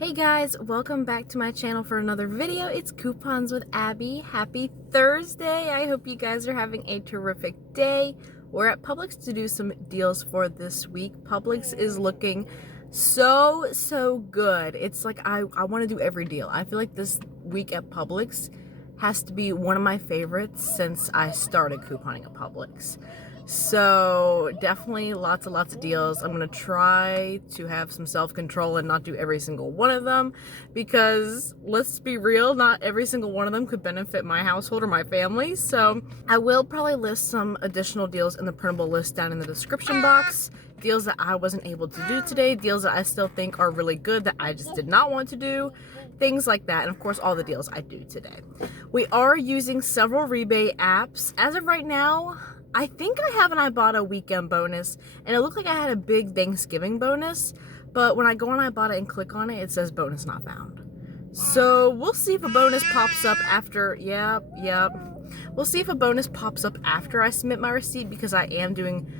Hey guys, welcome back to my channel for another video. It's Coupons with Abby. Happy Thursday. I hope you guys are having a terrific day. We're at Publix to do some deals for this week. Publix is looking so good. It's like I want to do every deal. I feel like this week at Publix has to be one of my favorites since I started couponing at Publix. So definitely lots of deals. I'm gonna try to have some self-control and not do every single one of them, because let's be real, not every single one of them could benefit my household or my family. So I will probably list some additional deals in the printable list down in the description box. Deals that I wasn't able to do today, deals that I still think are really good that I just did not want to do, things like that, and of course all the deals I do today. We are using several rebate apps. As of right now, I think I have an Ibotta weekend bonus, and it looked like I had a big Thanksgiving bonus, but when I go on Ibotta and click on it, it says bonus not found. So we'll see if a bonus pops up after, yep. We'll see if a bonus pops up after I submit my receipt, because I am doing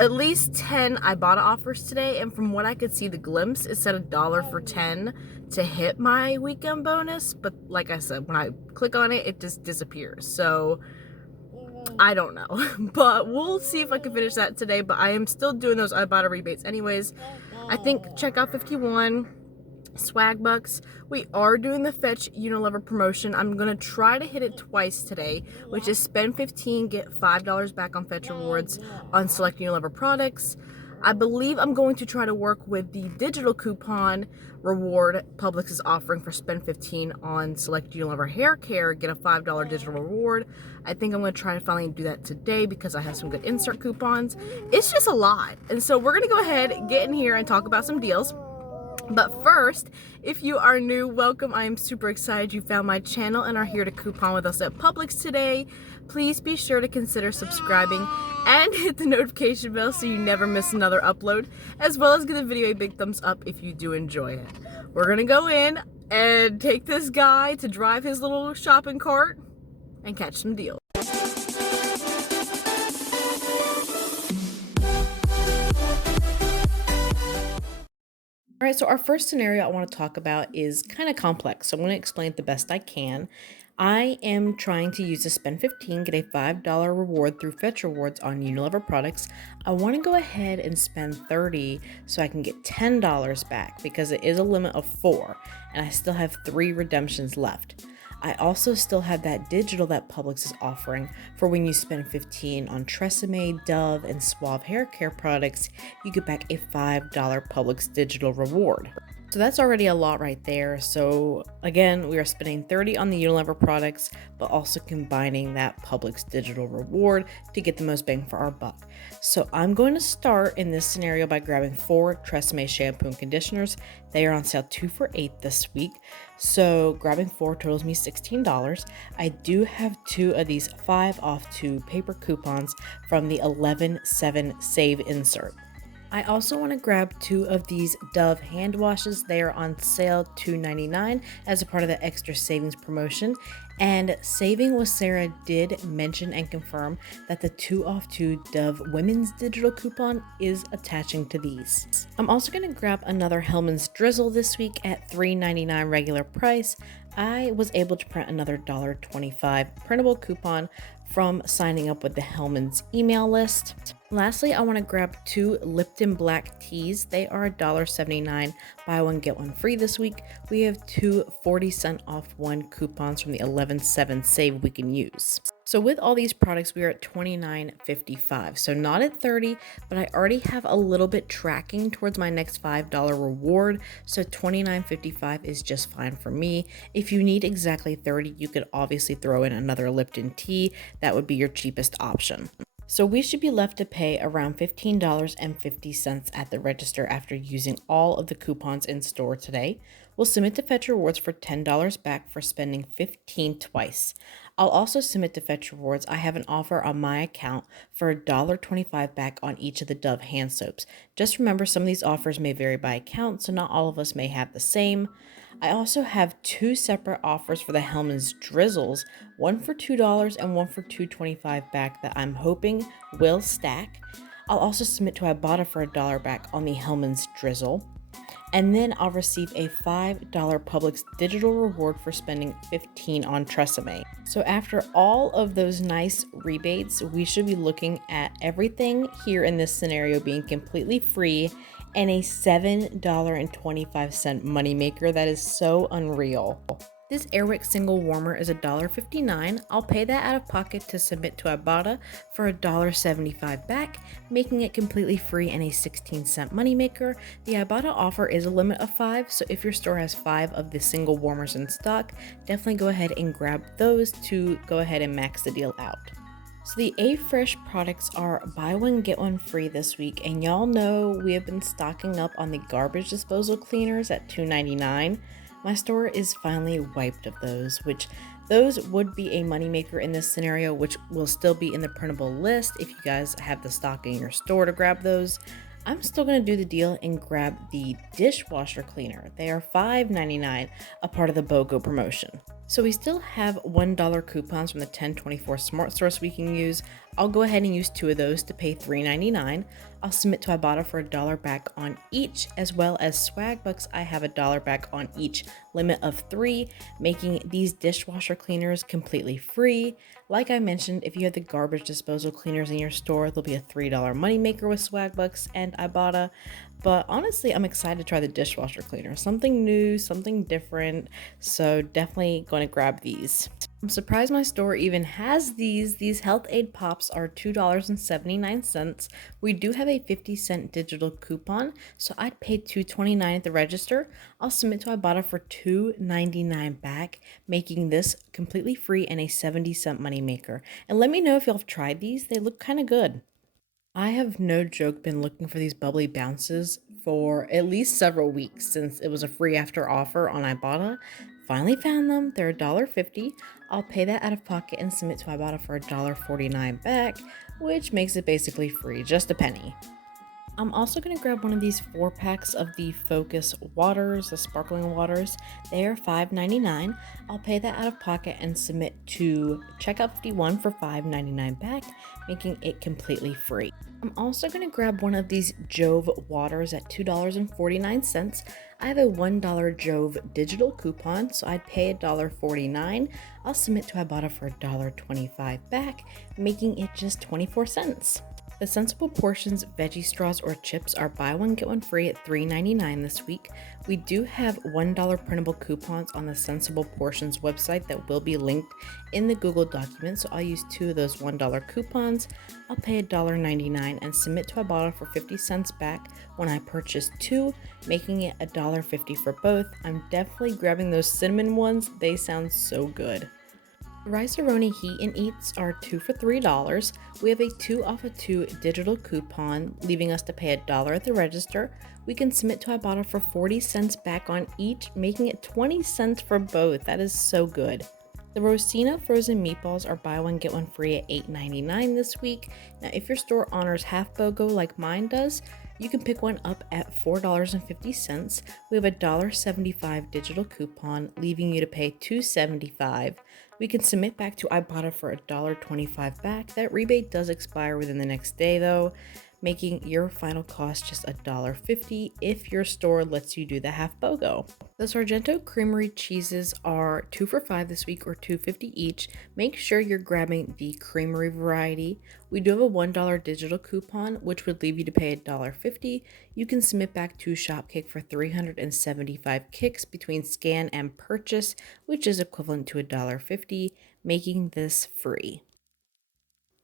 at least 10 Ibotta offers today, and from what I could see the glimpse, it said $1 for 10 to hit my weekend bonus, but like I said, when I click on it, it just disappears. So I don't know, but we'll see if I can finish that today. But I am still doing those Ibotta rebates anyways. I think checkout 51, Swagbucks. We are doing the Fetch Unilever promotion. I'm going to try to hit it twice today, which is spend 15, get $5 back on Fetch rewards on select Unilever products. I believe I'm going to try to work with the digital coupon reward Publix is offering for spend 15 on select Unilever hair care, get a $5 digital reward. I think I'm going to try to finally do that today because I have some good insert coupons. It's just a lot. And so we're going to go ahead, get in here and talk about some deals. But first, if you are new, welcome. I am super excited you found my channel and are here to coupon with us at Publix today. Please be sure to consider subscribing and hit the notification bell so you never miss another upload, as well as give the video a big thumbs up if you do enjoy it. We're gonna go in and take this guy to drive his little shopping cart and catch some deals. All right, so our first scenario I want to talk about is kind of complex, so I'm going to explain it the best I can. I am trying to use the spend 15, get a $5 reward through Fetch rewards on Unilever products. I want to go ahead and spend 30 so I can get $10 back, because it is a limit of 4 and I still have 3 redemptions left. I also still have that digital that Publix is offering for when you spend 15 on Tresemme, Dove, and Suave hair care products, you get back a $5 Publix digital reward. So that's already a lot right there. So again, we are spending 30 on the Unilever products, but also combining that Publix digital reward to get the most bang for our buck. So I'm going to start in this scenario by grabbing 4 Tresemme shampoo and conditioners. They are on sale 2 for $8 this week. So grabbing 4 totals me $16. I do have 2 of these 5 off 2 paper coupons from the 11/7 save insert. I also want to grab 2 of these Dove hand washes. They are on sale $2.99 as a part of the extra savings promotion. And Saving with Sarah did mention and confirm that the 2 off 2 Dove women's digital coupon is attaching to these. I'm also going to grab another Hellmann's Drizzle this week at $3.99 regular price. I was able to print another $1.25 printable coupon from signing up with the Hellmann's email list. Lastly, I want to grab 2 Lipton black teas. They are $1.79, buy one get one free this week. We have 2 40-cent off one coupons from the 11/7 save we can use. So with all these products, we are at $29.55. So not at $30, but I already have a little bit tracking towards my next $5 reward. So $29.55 is just fine for me. If you need exactly $30, you could obviously throw in another Lipton tea. That would be your cheapest option. So we should be left to pay around $15.50 at the register after using all of the coupons in store today. We'll submit to Fetch Rewards for $10 back for spending 15 twice. I'll also submit to Fetch Rewards. I have an offer on my account for $1.25 back on each of the Dove hand soaps. Just remember, some of these offers may vary by account, so not all of us may have the same. I also have 2 separate offers for the Hellmann's Drizzles, one for $2 and one for $2.25 back that I'm hoping will stack. I'll also submit to Ibotta for $1 back on the Hellmann's Drizzle. and then I'll receive a $5 Publix digital reward for spending $15 on Tresemme. So after all of those nice rebates, we should be looking at everything here in this scenario being completely free and a $7.25 moneymaker. That is so unreal. This Airwick single warmer is $1.59. I'll pay that out of pocket to submit to Ibotta for $1.75 back, making it completely free and a 16-cent moneymaker. The Ibotta offer is a limit of 5, so if your store has 5 of the single warmers in stock, definitely go ahead and grab those to go ahead and max the deal out. So the A-Fresh products are buy one get one free this week, and y'all know we have been stocking up on the garbage disposal cleaners at $2.99. My store is finally wiped of those, which those would be a moneymaker in this scenario, which will still be in the printable list if you guys have the stock in your store to grab those. I'm still going to do the deal and grab the dishwasher cleaner. They are $5.99, a part of the BOGO promotion. So we still have $1 coupons from the 1024 Smart Source we can use. I'll go ahead and use 2 of those to pay $3.99. I'll submit to Ibotta for $1 back on each, as well as Swagbucks. I have $1 back on each, limit of 3, making these dishwasher cleaners completely free. Like I mentioned, if you have the garbage disposal cleaners in your store, there'll be a $3 moneymaker with Swagbucks and Ibotta. But honestly, I'm excited to try the dishwasher cleaner. Something new, something different. So definitely going to grab these. I'm surprised my store even has these. These Health Aid Pops are $2.79. We do have a 50-cent digital coupon, so I'd pay $2.29 at the register. I'll submit to Ibotta for $2.99 back, making this completely free and a 70-cent moneymaker. And let me know if y'all have tried these. They look kind of good. I have no joke been looking for these bubbly bounces for at least several weeks since it was a free after offer on Ibotta. Finally found them. They're $1.50. I'll pay that out of pocket and submit to Ibotta for $1.49 back, which makes it basically free, just a penny. I'm also going to grab one of these 4-packs of the Focus waters, the sparkling waters. They are $5.99. I'll pay that out of pocket and submit to Checkout 51 for $5.99 back, making it completely free. I'm also going to grab one of these Jove waters at $2.49. I have a $1 Jove digital coupon, so I'd pay $1.49. I'll submit to Ibotta for $1.25 back, making it just 24 cents. The Sensible Portions veggie straws or chips are buy one get one free at $3.99 this week. We do have $1 printable coupons on the Sensible Portions website that will be linked in the Google document, so I'll use 2 of those $1 coupons. I'll pay $1.99 and submit to Ibotta for 50 cents back when I purchase 2, making it $1.50 for both. I'm definitely grabbing those cinnamon ones. They sound so good. Rice-A-Roni Heat and Eats are 2 for $3. We have a 2 off of 2 digital coupon, leaving us to pay $1 at the register. We can submit to Ibotta for 40 cents back on each, making it 20 cents for both. That is so good. The Rosina frozen meatballs are buy one get one free at $8.99 this week. Now, if your store honors half BOGO like mine does, you can pick one up at $4.50. We have a $1.75 digital coupon, leaving you to pay $2.75. We can submit back to Ibotta for $1.25 back. That rebate does expire within the next day though, making your final cost just $1.50 if your store lets you do the half BOGO. The Sargento Creamery cheeses are 2 for $5 this week or $2.50 each. Make sure you're grabbing the creamery variety. We do have a $1 digital coupon, which would leave you to pay $1.50. You can submit back to Shopkicks for 375 kicks between scan and purchase, which is equivalent to $1.50, making this free.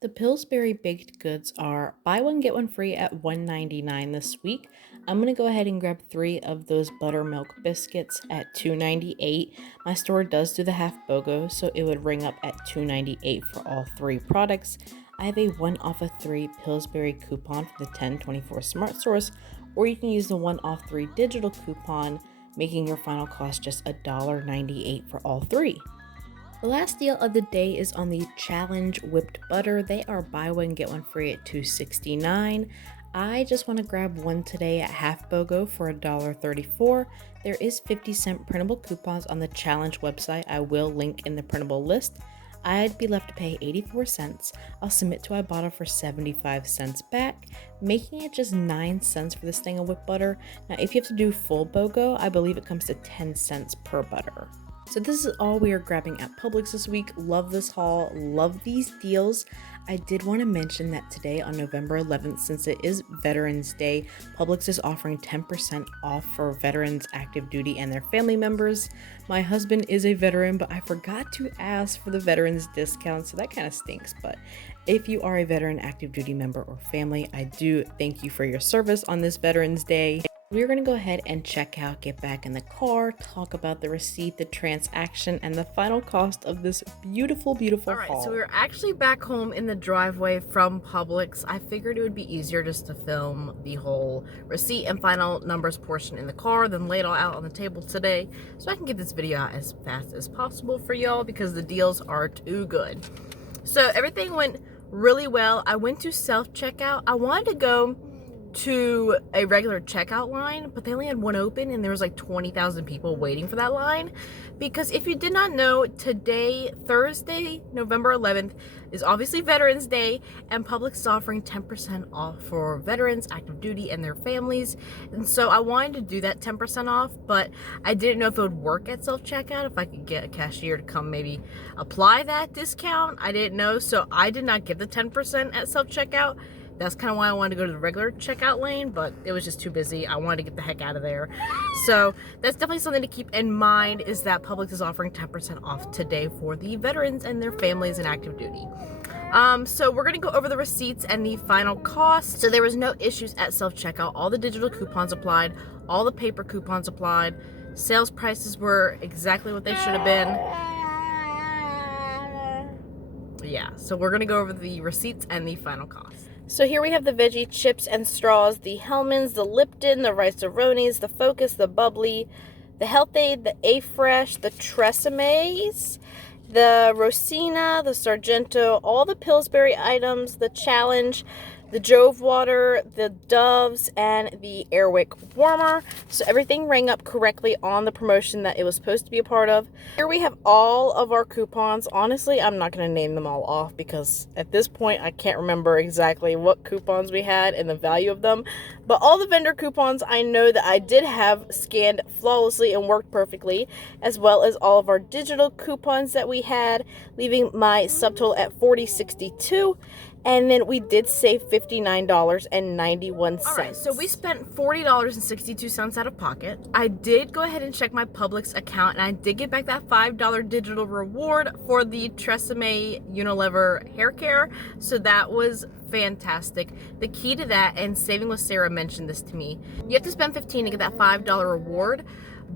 The Pillsbury baked goods are buy one get one free at $1.99 this week. I'm going to go ahead and grab 3 of those buttermilk biscuits at $2.98. My store does do the half BOGO, so it would ring up at $2.98 for all 3 products. I have a 1 off of 3 Pillsbury coupon for the 1024 Smart Source, or you can use the 1 off 3 digital coupon, making your final cost just $1.98 for all 3. The last deal of the day is on the Challenge whipped butter. They are buy one get one free at $2.69. I just want to grab one today at half BOGO for $1.34. There is 50-cent printable coupons on the Challenge website. I will link in the printable list. I'd be left to pay 84 cents. I'll submit to Ibotta for 75 cents back, making it just 9 cents for this thing of whipped butter. Now, if you have to do full BOGO, I believe it comes to 10 cents per butter. So this is all we are grabbing at Publix this week. Love this haul, love these deals. I did want to mention that today on November 11th, since it is Veterans Day, Publix is offering 10% off for veterans active duty and their family members. My husband is a veteran, but I forgot to ask for the veterans discount, so that kind of stinks. But if you are a veteran active duty member or family, I do thank you for your service on this Veterans Day. We're going to go ahead and check out, get back in the car, talk about the receipt, the transaction, and the final cost of this beautiful, beautiful haul. Alright, so we're actually back home in the driveway from Publix. I figured it would be easier just to film the whole receipt and final numbers portion in the car than lay it all out on the table today, so I can get this video out as fast as possible for y'all because the deals are too good. So everything went really well. I went to self-checkout. I wanted to go to a regular checkout line, but they only had one open and there was like 20,000 people waiting for that line. Because if you did not know, today, Thursday, November 11th, is obviously Veterans Day, and Publix is offering 10% off for veterans, active duty, and their families. And so I wanted to do that 10% off, but I didn't know if it would work at self-checkout, if I could get a cashier to come maybe apply that discount. I didn't know, so I did not get the 10% at self-checkout. That's kind of why I wanted to go to the regular checkout lane, but it was just too busy. I wanted to get the heck out of there. So that's definitely something to keep in mind, is that Publix is offering 10% off today for the veterans and their families in active duty. So we're going to go over the receipts and the final cost. So there was no issues at self-checkout. All the digital coupons applied, all the paper coupons applied. Sales prices were exactly what they should have been. Yeah, so we're going to go over the receipts and the final cost. So here we have the veggie chips and straws, the Hellmann's, the Lipton, the Rice-A-Ronis, the Focus, the Bubbly, the Health-Aid, the A-Fresh, the Tresemes, the Rosina, the Sargento, all the Pillsbury items, the Challenge, the Jove water, the Doves, and the Airwick warmer. So everything rang up correctly on the promotion that it was supposed to be a part of. Here we have all of our coupons. Honestly, I'm not going to name them all off because at this point I can't remember exactly what coupons we had and the value of them. But all the vendor coupons I know that I did have scanned flawlessly and worked perfectly, as well as all of our digital coupons that we had, leaving my subtotal at $40.62. And then we did save $59.91. Alright, so we spent $40.62 out of pocket. I did go ahead and check my Publix account, and I did get back that $5 digital reward for the Tresemme Unilever hair care. So that was fantastic. The key to that, and Saving with Sarah mentioned this to me, you have to spend $15 to get that $5 reward.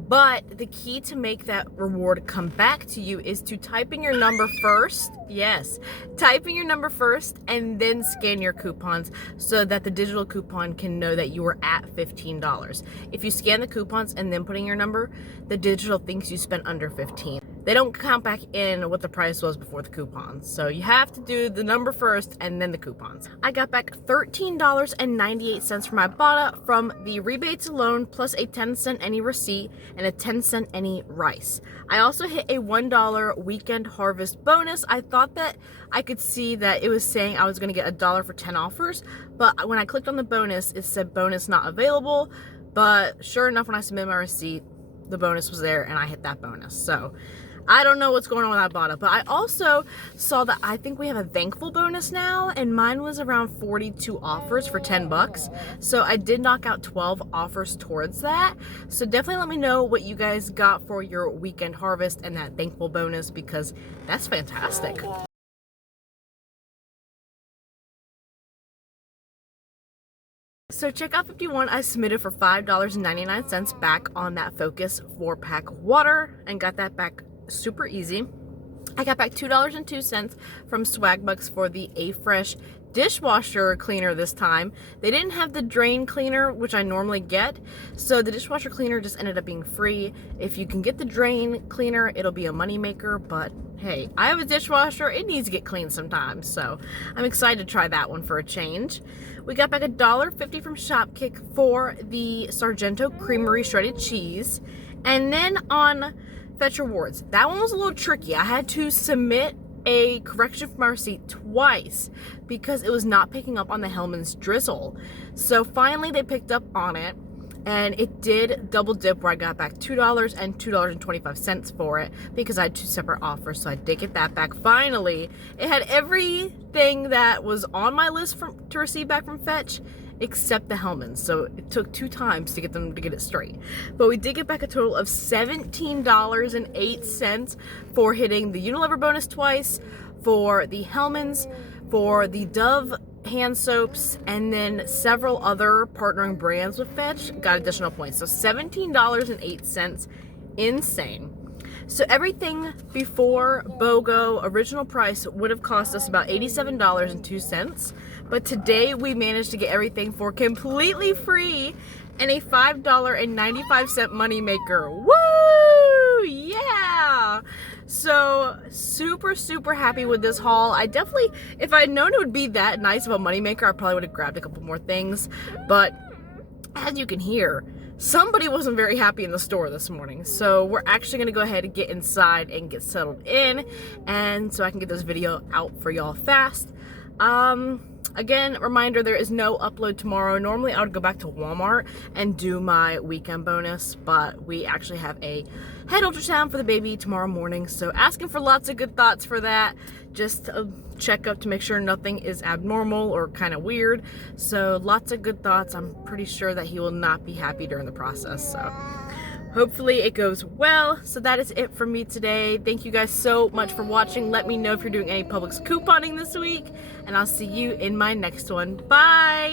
But the key to make that reward come back to you is to type in your number first. Yes, type in your number first and then scan your coupons so that the digital coupon can know that you were at $15. If you scan the coupons and then put in your number, the digital thinks you spent under $15. They don't count back in what the price was before the coupons. So you have to do the number first and then the coupons. I got back $13.98 from Ibotta from the rebates alone, plus a 10-cent any receipt and a 10-cent any rice. I also hit a $1 weekend harvest bonus. I thought that I could see that it was saying I was going to get $1 for 10 offers, but when I clicked on the bonus, it said bonus not available. But sure enough, when I submitted my receipt, the bonus was there and I hit that bonus. So I don't know what's going on with Ibotta, but I also saw that I think we have a thankful bonus now, and mine was around 42 offers for $10. So I did knock out 12 offers towards that. So definitely let me know what you guys got for your weekend harvest and that thankful bonus, because that's fantastic. So checkout 51, I submitted for $5.99 back on that Focus 4-pack water and got that back super easy. I got back $2.02 from Swagbucks for the A-Fresh dishwasher cleaner this time. They didn't have the drain cleaner, which I normally get, so the dishwasher cleaner just ended up being free. If you can get the drain cleaner, it'll be a moneymaker, but hey, I have a dishwasher, it needs to get cleaned sometimes, so I'm excited to try that one for a change. We got back $1.50 from Shopkicks for the Sargento Creamery shredded cheese. And then on Fetch Rewards, that one was a little tricky. I had to submit a correction from my receipt twice because it was not picking up on the Hellmann's drizzle. So finally they picked up on it, and it did double dip where I got back $2 and $2.25 for it because I had 2 separate offers. So I did get that back finally. It had everything that was on my list to receive back from Fetch except the Hellmann's. So it took 2 times to get them to get it straight. But we did get back a total of $17.08 for hitting the Unilever bonus twice, for the Hellmann's, for the Dove hand soaps, and then several other partnering brands with Fetch got additional points. So $17.08, insane. So everything before BOGO original price would have cost us about $87.02, but today we managed to get everything for completely free and a $5.95 moneymaker. Woo! Yeah! So super happy with this haul. I definitely, if I'd known it would be that nice of a moneymaker, I probably would have grabbed a couple more things, but as you can hear, somebody wasn't very happy in the store this morning. So we're actually going to go ahead and get inside and get settled in, and so I can get this video out for y'all fast. Again, reminder, there is no upload tomorrow. Normally I would go back to Walmart and do my weekend bonus, but we actually have a head ultrasound for the baby tomorrow morning, so asking for lots of good thoughts for that. Just a checkup to make sure nothing is abnormal or kind of weird. So lots of good thoughts. I'm pretty sure that he will not be happy during the process, so hopefully it goes well. So that is it for me today. Thank you guys so much for watching. Let me know if you're doing any Publix couponing this week, and I'll see you in my next one. Bye!